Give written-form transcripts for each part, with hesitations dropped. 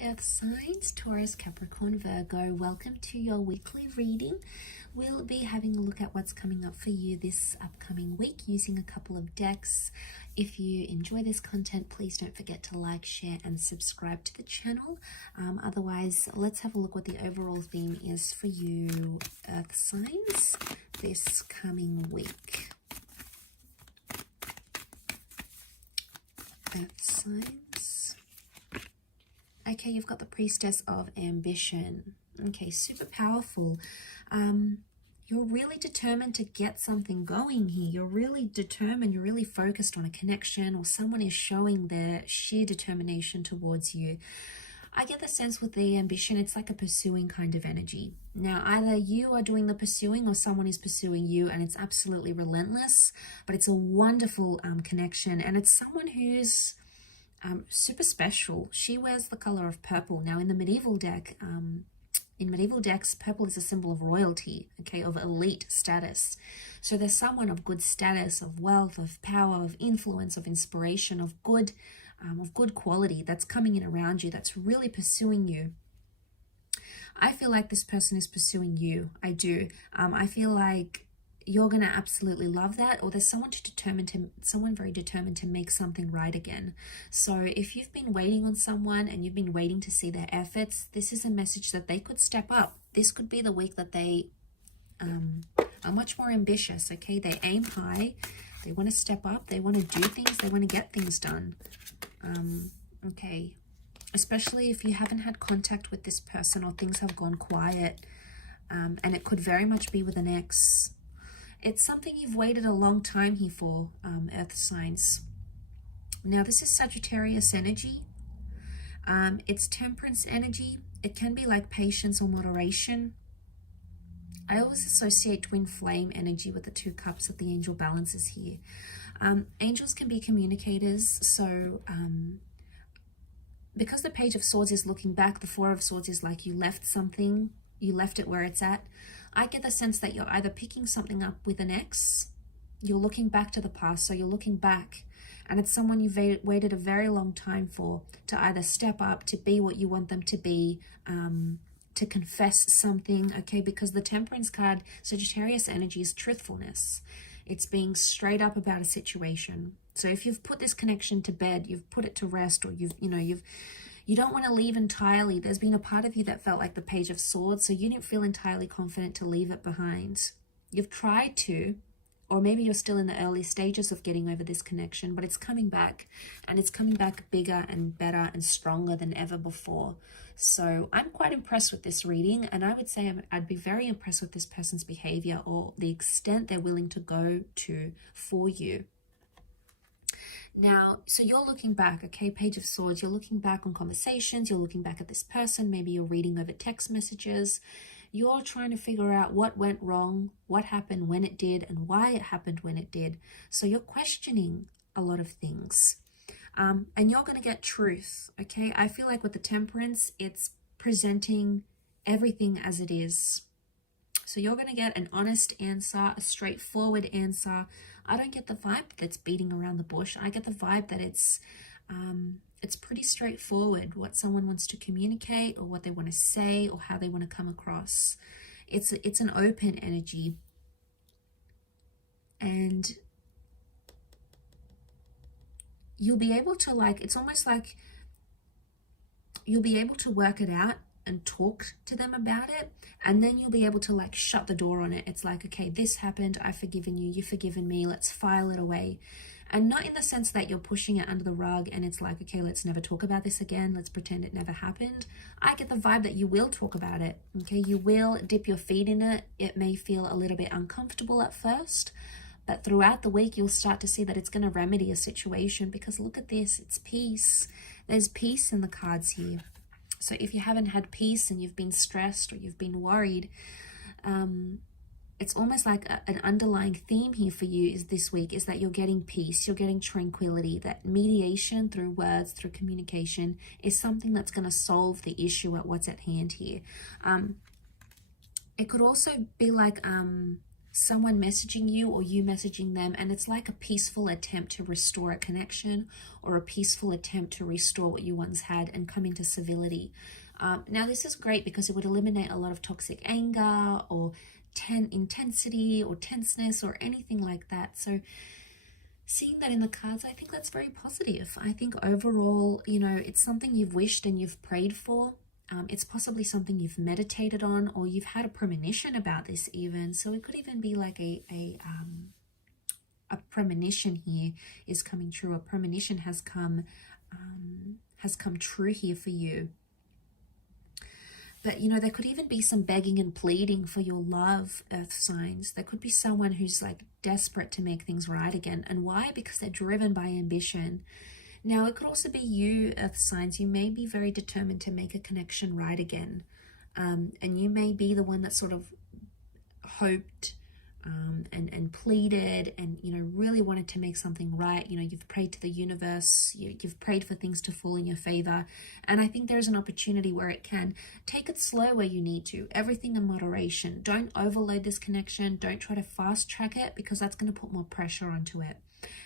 Hi Earth signs, Taurus, Capricorn, Virgo. Welcome to your weekly reading. We'll be having a look at what's coming up for you this upcoming week using a couple of decks. If you enjoy this content, please don't forget to like, share and subscribe to the channel. Otherwise, let's have a look what the overall theme is for you Earth signs this coming week. Earth signs. Okay, you've got the Priestess of Ambition. Okay, super powerful. You're really determined to get something going here. You're really determined, you're really focused on a connection, or someone is showing their sheer determination towards you. I get the sense with the ambition, it's like a pursuing kind of energy. Now, either you are doing the pursuing or someone is pursuing you, and it's absolutely relentless, but it's a wonderful connection, and it's someone who's super special. She wears the color of purple. Now, in the medieval deck, in medieval decks, purple is a symbol of royalty, okay, of elite status. So there's someone of good status, of wealth, of power, of influence, of inspiration, of good quality that's coming in around you, that's really pursuing you. I feel like this person is pursuing you. I do. I feel like you're going to absolutely love that, or there's someone very determined to make something right again. So if you've been waiting on someone and you've been waiting to see their efforts, this is a message that they could step up. This could be the week that they are much more ambitious, okay? They aim high, they want to step up, they want to do things, they want to get things done. Okay, especially if you haven't had contact with this person or things have gone quiet, and it could very much be with an ex. It's something you've waited a long time here for, Earth signs. Now, this is Sagittarius energy. It's Temperance energy. It can be like patience or moderation. I always associate twin flame energy with the 2 cups that the angel balances here. Angels can be communicators. So because the Page of Swords is looking back, the 4 of Swords is like you left something, you left it where it's at. I get the sense that you're either picking something up with an ex, you're looking back to the past, so you're looking back, and it's someone you've waited a very long time for to either step up, to be what you want them to be, to confess something, okay? Because the Temperance card, Sagittarius energy, is truthfulness. It's being straight up about a situation. So if you've put this connection to bed, you've put it to rest, or you don't want to leave entirely. There's been a part of you that felt like the Page of Swords, so you didn't feel entirely confident to leave it behind. You've tried to, or maybe you're still in the early stages of getting over this connection, but it's coming back, and it's coming back bigger and better and stronger than ever before. So I'm quite impressed with this reading, and I would say I'd be very impressed with this person's behavior or the extent they're willing to go to for you. Now, so you're looking back, okay, Page of Swords, you're looking back on conversations, you're looking back at this person, maybe you're reading over text messages, you're trying to figure out what went wrong, what happened when it did, and why it happened when it did. So you're questioning a lot of things, and you're going to get truth, okay? I feel like with the Temperance, it's presenting everything as it is. So you're going to get an honest answer, a straightforward answer. I don't get the vibe that's beating around the bush. I get the vibe that it's pretty straightforward what someone wants to communicate, or what they want to say, or how they want to come across. It's an open energy, and you'll be able to, like, it's almost like you'll be able to work it out and talk to them about it, and then you'll be able to, like, shut the door on it. It's like, okay, this happened, I've forgiven you, you've forgiven me, let's file it away. And not in the sense that you're pushing it under the rug and it's like, okay, let's never talk about this again, let's pretend it never happened. I get the vibe that you will talk about it, okay? You will dip your feet in it. It may feel a little bit uncomfortable at first, but throughout the week you'll start to see that it's going to remedy a situation, because look at this, it's peace. There's peace in the cards here. So if you haven't had peace and you've been stressed or you've been worried, it's almost like an underlying theme here for you is this week is that you're getting peace, you're getting tranquility, that mediation through words, through communication is something that's going to solve the issue at what's at hand here. It could also be like someone messaging you or you messaging them, and it's like a peaceful attempt to restore a connection or a peaceful attempt to restore what you once had and come into civility. Now, this is great because it would eliminate a lot of toxic anger or intensity or tenseness or anything like that. So seeing that in the cards, I think that's very positive. I think overall, you know, it's something you've wished and you've prayed for. It's possibly something you've meditated on, or you've had a premonition about this even. So it could even be like a premonition here is coming true. A premonition has come true here for you. But, you know, there could even be some begging and pleading for your love, earth signs. There could be someone who's like desperate to make things right again. And why? Because they're driven by ambition. Now, it could also be you, earth signs. You may be very determined to make a connection right again. And you may be the one that sort of hoped and pleaded and, you know, really wanted to make something right. You know, you've prayed to the universe, you've prayed for things to fall in your favor. And I think there's an opportunity where it can. Take it slow where you need to, everything in moderation. Don't overload this connection. Don't try to fast track it, because that's going to put more pressure onto it.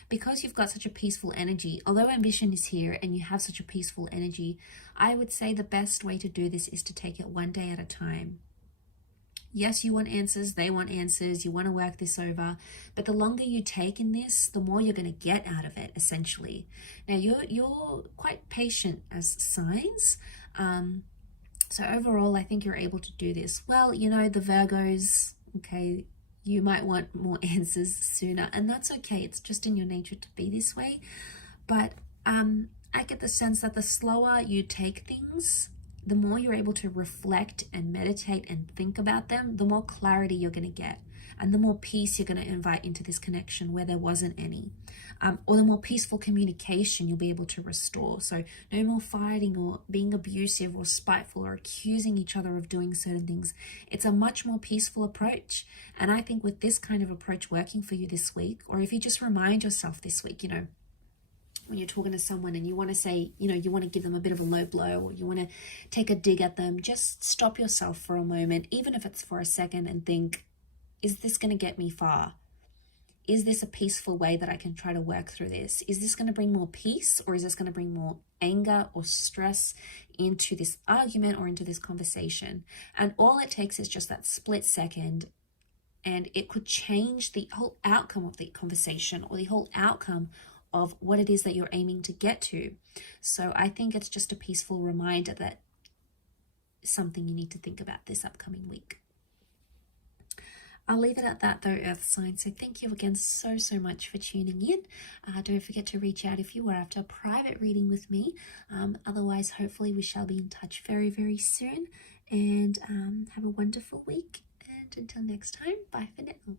Because you've got such a peaceful energy, although ambition is here and you have such a peaceful energy, I would say the best way to do this is to take it one day at a time. Yes, you want answers, they want answers, you want to work this over, but the longer you take in this, the more you're going to get out of it, essentially. Now, you're quite patient as signs, so overall, I think you're able to do this. Well, you know, the Virgos, okay, you might want more answers sooner, and that's okay. It's just in your nature to be this way, but I get the sense that the slower you take things, the more you're able to reflect and meditate and think about them, the more clarity you're going to get, and the more peace you're going to invite into this connection where there wasn't any, or the more peaceful communication you'll be able to restore. So no more fighting or being abusive or spiteful or accusing each other of doing certain things. It's a much more peaceful approach. And I think with this kind of approach working for you this week, or if you just remind yourself this week, you know, when you're talking to someone and you want to say, you know, you want to give them a bit of a low blow, or you want to take a dig at them, just stop yourself for a moment, even if it's for a second, and think, is this going to get me far? Is this a peaceful way that I can try to work through this? Is this going to bring more peace, or is this going to bring more anger or stress into this argument or into this conversation? And all it takes is just that split second, and it could change the whole outcome of the conversation or the whole outcome of what it is that you're aiming to get to. So I think it's just a peaceful reminder that something you need to think about this upcoming week. I'll leave it at that though, earth signs. So thank you again so much for tuning in. Don't forget to reach out if you are after a private reading with me. Otherwise, hopefully we shall be in touch very soon. And have a wonderful week. And until next time, bye for now.